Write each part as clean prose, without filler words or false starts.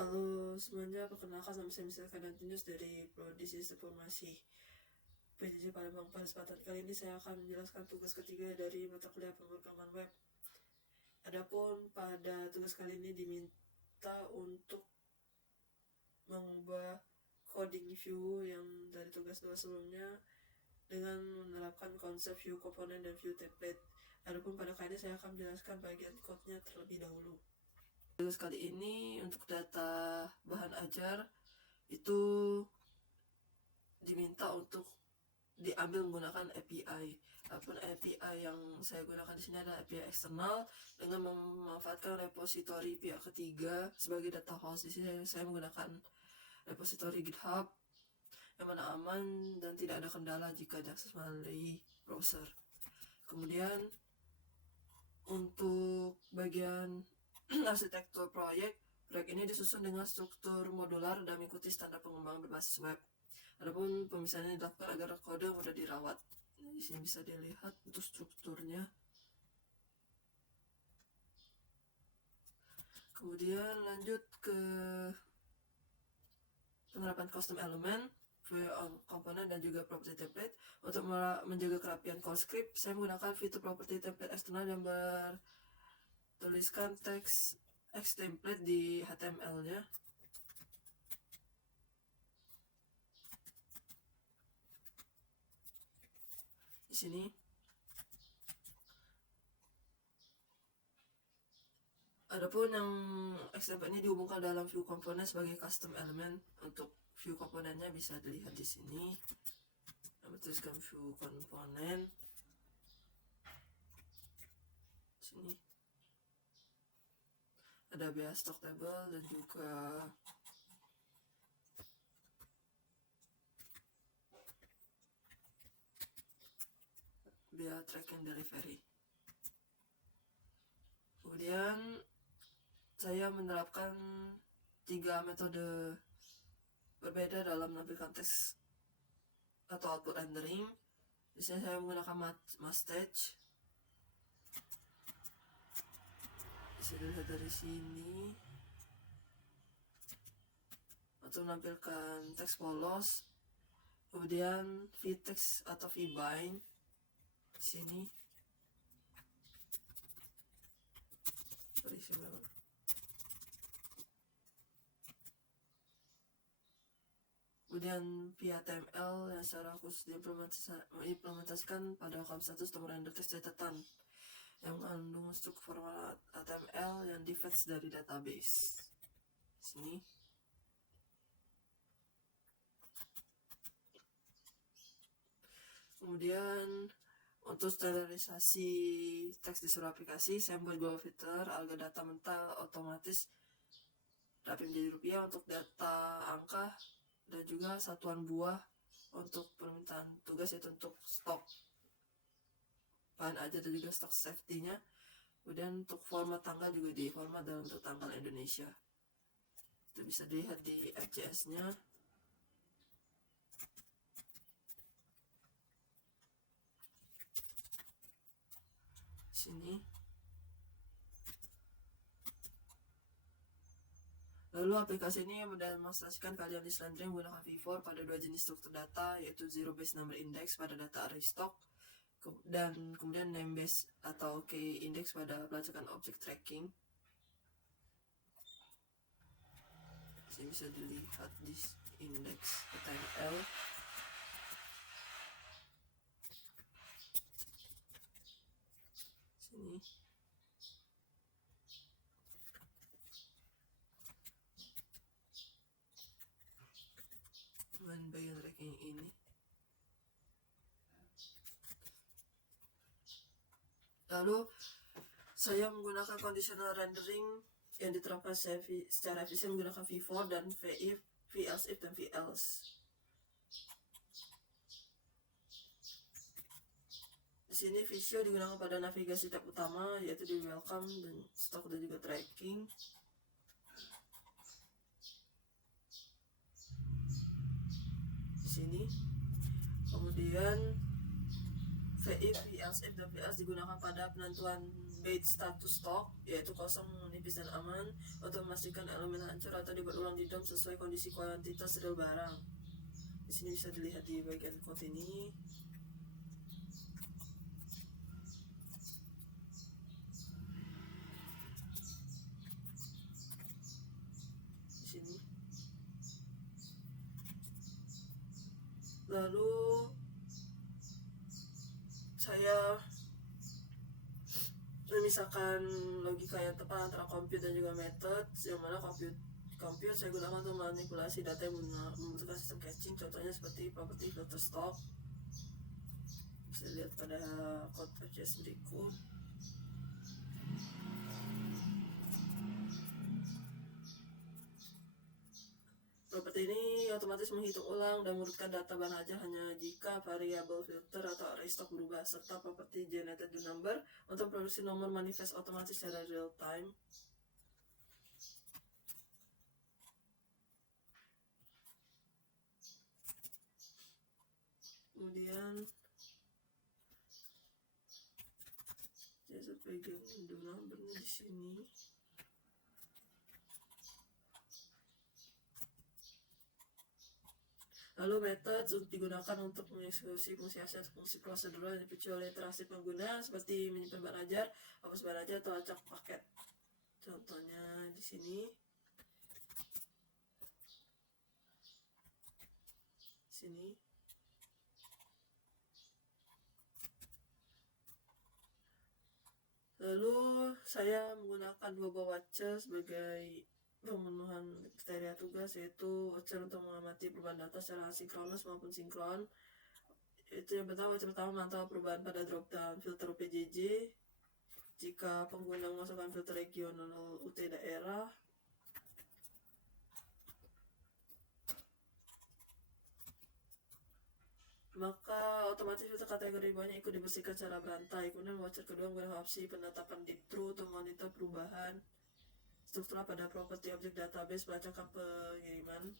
Halo semuanya, perkenalkan nama saya Misalkan Antonius dari Prodi Sistem Informasi PJJ Palembang. Pada kesempatan kali ini saya akan menjelaskan tugas ketiga dari mata kuliah pemrograman web. Adapun pada tugas kali ini diminta untuk mengubah coding view yang dari tugas 2 sebelumnya dengan menerapkan konsep view komponen dan view template. Adapun pada kali ini saya akan menjelaskan bagian code-nya terlebih dahulu. Tugas kali ini untuk data bahan ajar itu diminta untuk diambil menggunakan API. Adapun API yang saya gunakan di sini adalah API eksternal dengan memanfaatkan repositori pihak ketiga sebagai data host. Di sini saya menggunakan repositori GitHub yang mana aman dan tidak ada kendala jika diakses melalui browser. Kemudian untuk bagian arsitektur proyek ini disusun dengan struktur modular dan mengikuti standar pengembangan berbasis web. Adapun pemisahannya dilakukan agar kode mudah dirawat. Di sini bisa dilihat untuk strukturnya. Kemudian lanjut ke penerapan custom element, komponen dan juga property template. Untuk menjaga kerapian core script, saya menggunakan fitur property template eksternal yang bertuliskan teks template di HTML-nya. Di sini adapun yang XML ini dihubungkan dalam view komponen sebagai custom element. Untuk view komponennya bisa dilihat di sini. Tuliskan view komponen. Sini ada bias stock table dan juga bias track and delivery. Kemudian saya menerapkan 3 metode berbeda dalam menampilkan teks atau output rendering. Di sini saya menggunakan mustache. Bisa dilihat dari sini. Untuk menampilkan teks polos. Kemudian vtext atau vbind di sini. Kemudian HTML yang secara khusus diimplementasikan pada column status atau merender teks catatan yang mengandung struktur format HTML yang di-fetch dari database. Sini. Kemudian untuk standarisasi teks di seluruh aplikasi, saya membuat global filter agar data mentah otomatis dapat menjadi rupiah untuk data angka dan juga satuan buah untuk permintaan tugas, yaitu untuk stok bahan aja dan juga stok safety-nya. Kemudian untuk format tanggal juga di format dalam bentuk tanggal Indonesia. Itu bisa dilihat di FJS-nya. Sini. Lalu aplikasi ini mendemonstrasikan keahlian list rendering menggunakan V4 pada 2 jenis struktur data, yaitu zero base number index pada data array stock dan kemudian name base atau key index pada pelacakan objek tracking. Ini bisa dilihat di index HTML. Sini. Bagian tracking ini. Lalu saya menggunakan conditional rendering yang diterapkan secara efisien menggunakan V4 dan VIF, VElse if dan VElse. Di sini Visio digunakan pada navigasi tab utama, yaitu di welcome dan stock dan juga tracking. Di sini. Kemudian VIF, VElse if dan VElse digunakan pada penentuan bait status stock, yaitu kosong, nipis, dan aman, untuk memastikan elemen hancur atau dibuat ulang di DOM sesuai kondisi kuantitas real barang. Di sini bisa dilihat di bagian code ini. Di sini. Lalu saya memisahkan logika yang tepat antara compute dan juga method, yang mana compute saya gunakan untuk manipulasi data yang membutuhkan sistem caching, contohnya seperti property filter stock. Bisa lihat pada code FJS berikut. Properti ini otomatis menghitung ulang dan mengurutkan data bahan ajar hanya jika variabel filter atau array stock berubah, serta properti generated the number untuk produksi nomor manifest otomatis secara real time. Kemudian saya pegang the numbernya di sini. Lalu method digunakan untuk mengeksekusi fungsi asal fungsi prosedural yang dipicu oleh interaksi pengguna, seperti menyimpan bahan ajar, hapus bahan ajar, atau acak paket. Contohnya di sini. Lalu saya menggunakan dua buah watcher sebagai pemenuhan kriteria tugas, yaitu watcher untuk mengamati perubahan data secara asinkronus maupun sinkron. Itu yang pertama, watcher pertama memantau perubahan pada dropdown filter PJJ jika pengguna memasukkan filter regional UT daerah. Maka otomatis filter kategori banyak ikut dibersihkan secara berantai. Kemudian watcher kedua menggunakan opsi penetapan deep true untuk memonitor perubahan struktural pada properti objek database pelacakan pengiriman,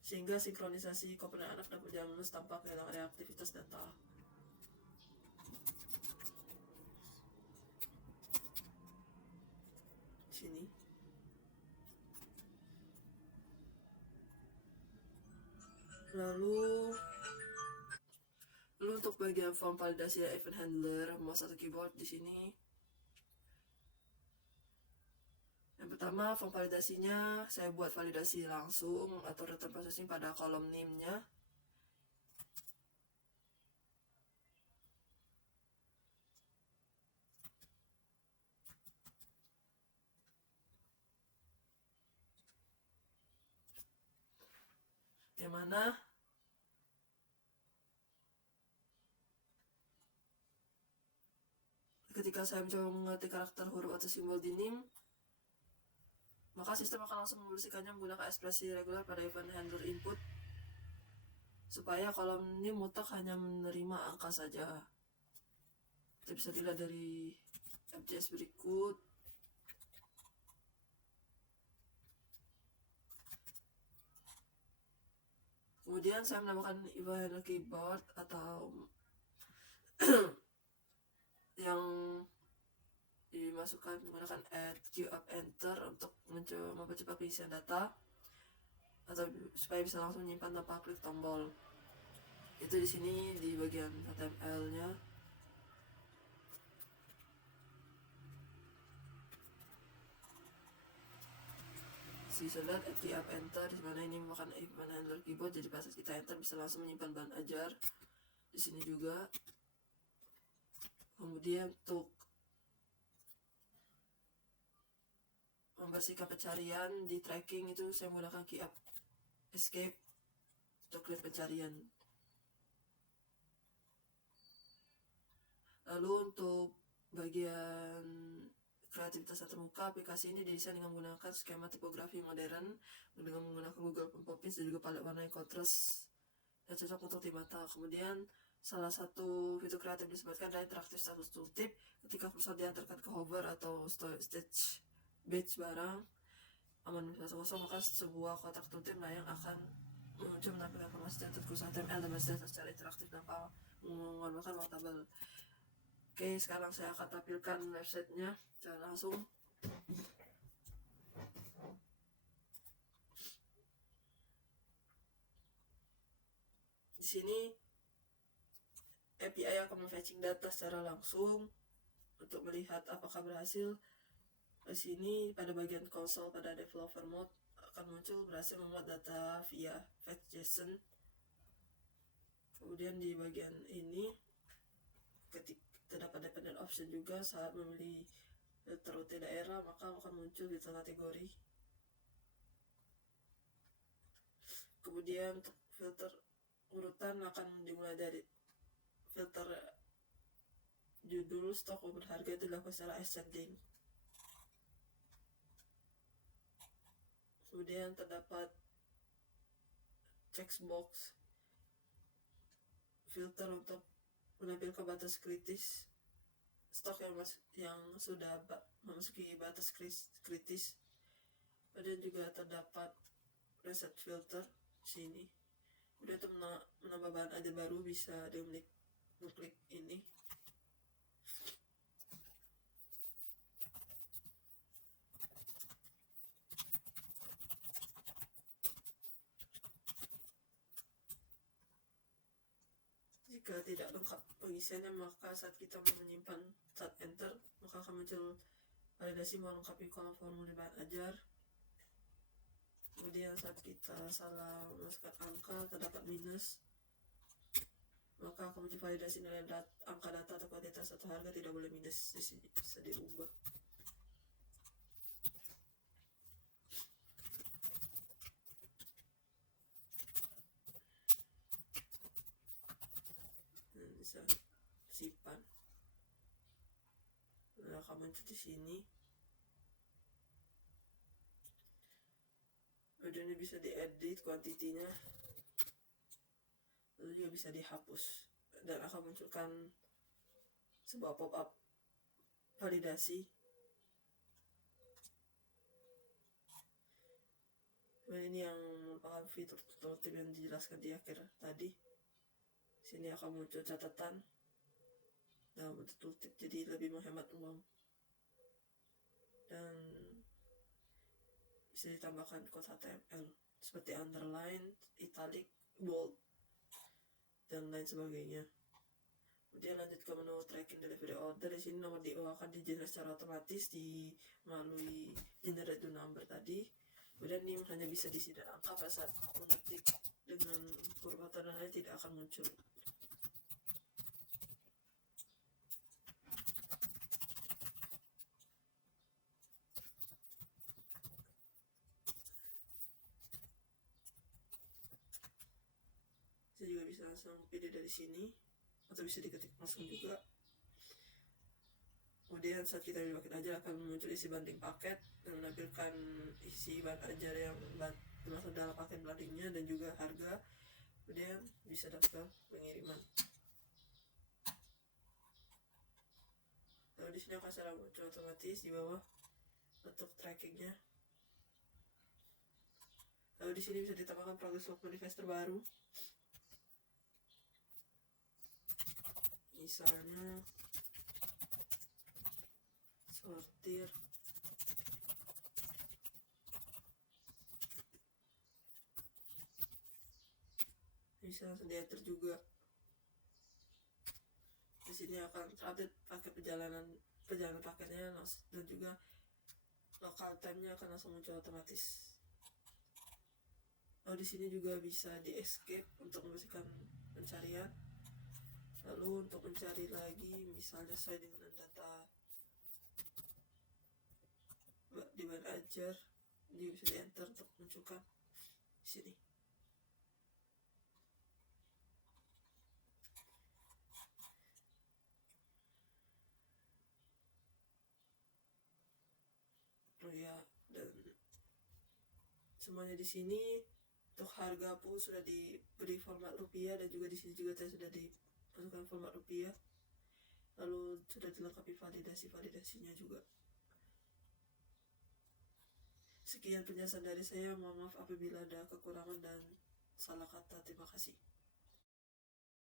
sehingga sinkronisasi komponen anak dapat berjalan mulus tanpa kehilangan reaktivitas data. Sini. Lalu untuk bagian form validasi event handler mouse atau keyboard di sini. Yang pertama, form validasinya saya buat validasi langsung atau return processing pada kolom name-nya. Yang mana ketika saya mencoba mengerti karakter huruf atau simbol di name, maka sistem akan langsung membersihkannya menggunakan ekspresi regular pada event handler input, supaya kolom name mutlak hanya menerima angka saja. Kita bisa dilihat dari FJS berikut. Kemudian saya menambahkan event handler keyboard atau yang dimasukkan menggunakan add queue up enter untuk mencoba mempercepat pengisian data atau supaya bisa langsung menyimpan tanpa klik tombol. Itu di sini di bagian HTML-nya. Bisa lihat add queue up enter, di mana ini memakan event handler keyboard, jadi pas kita enter bisa langsung menyimpan bahan ajar. Di sini juga. Kemudian untuk membersihkan pencarian di tracking itu saya menggunakan key up escape untuk klik pencarian. Lalu untuk bagian kreativitas antarmuka, aplikasi ini didesain dengan menggunakan skema tipografi modern dengan menggunakan Google Pop-ins dan juga palet warna yang kontras dan cocok untuk di mata. Kemudian salah satu fitur kreatif disebutkan adalah interaktif status tooltip. Ketika kursor diantarkan ke hover atau stage batch barang aman 10, maka sebuah kotak tooltip yang akan muncul menampilkan informasi status kursor HTML dan data secara interaktif tanpa menggunakan waktable. Oke, sekarang saya akan tampilkan websitenya secara langsung. Di sini API akan memfetching data secara langsung untuk melihat apakah berhasil. Di sini pada bagian console pada developer mode akan muncul berhasil membuat data via fetch JSON. Kemudian di bagian ini ketika terdapat dependent option juga saat memilih filter UT daerah, maka akan muncul filter kategori. Kemudian filter urutan akan dimulai dari filter judul, stok maupun harga itu dilakukan secara ascending. Kemudian terdapat checkbox filter untuk menampilkan batas kritis stok yang sudah memasuki batas kritis. Kemudian juga terdapat reset filter di sini. Kemudian untuk menambah bahan aja baru bisa mengklik ini. Jika tidak lengkap pengisiannya, maka saat kita menyimpan saat enter, maka akan muncul validasi melengkapi kolom formulir bahan ajar. Kemudian saat kita salah memasukkan angka, terdapat minus, maka akan muncul validasi nilai angka data atau kuantitas atau harga tidak boleh minus. Di sini bisa dirubah. Bisa simpan. Nah, akan muncul di sini. Kemudian ini bisa diedit kuantitinya, lalu juga bisa dihapus dan akan munculkan sebuah pop-up validasi. Nah, ini yang merupakan fitur tooltip yang dijelaskan di akhir tadi. Sini akan muncul catatan dalam bentuk tooltip, jadi lebih menghemat uang. Dan bisa ditambahkan kode HTML seperti underline, italic, bold, dan lain sebagainya. Kemudian lanjut ke menu tracking delivery order. Di sini nomor DO akan di-generate secara otomatis melalui generate to number tadi. Kemudian ini hanya bisa diisi dan angka pada saat mengetik dengan huruf atau dan lain tidak akan muncul. Saya juga bisa langsung pilih dari sini atau bisa diketik langsung juga. Kemudian saat kita pilih paket ajar akan muncul isi banding paket dan menampilkan isi bahan ajar yang termasuk dalam paket bandingnya dan juga harga. Kemudian bisa daftar pengiriman. Lalu di sini akan secara muncul otomatis di bawah untuk trackingnya. Lalu di sini bisa ditambahkan progress log manifest terbaru. Misalnya sortir bisa langsung diatur juga. Di sini akan terupdate paket perjalanan paketnya dan juga local time-nya akan langsung muncul otomatis. Lalu di sini juga bisa di escape untuk membersihkan pencarian. Lalu untuk mencari lagi misalnya sesuai dengan data di bahan ajar, juga bisa di enter untuk munculkan di sini. Oh ya, dan semuanya di sini untuk harga pun sudah diberi format rupiah dan juga di sini juga sudah dimasukkan format rupiah. Lalu sudah dilengkapi validasinya juga. Sekian penjelasan dari saya, mohon maaf apabila ada kekurangan dan salah kata. Terima kasih.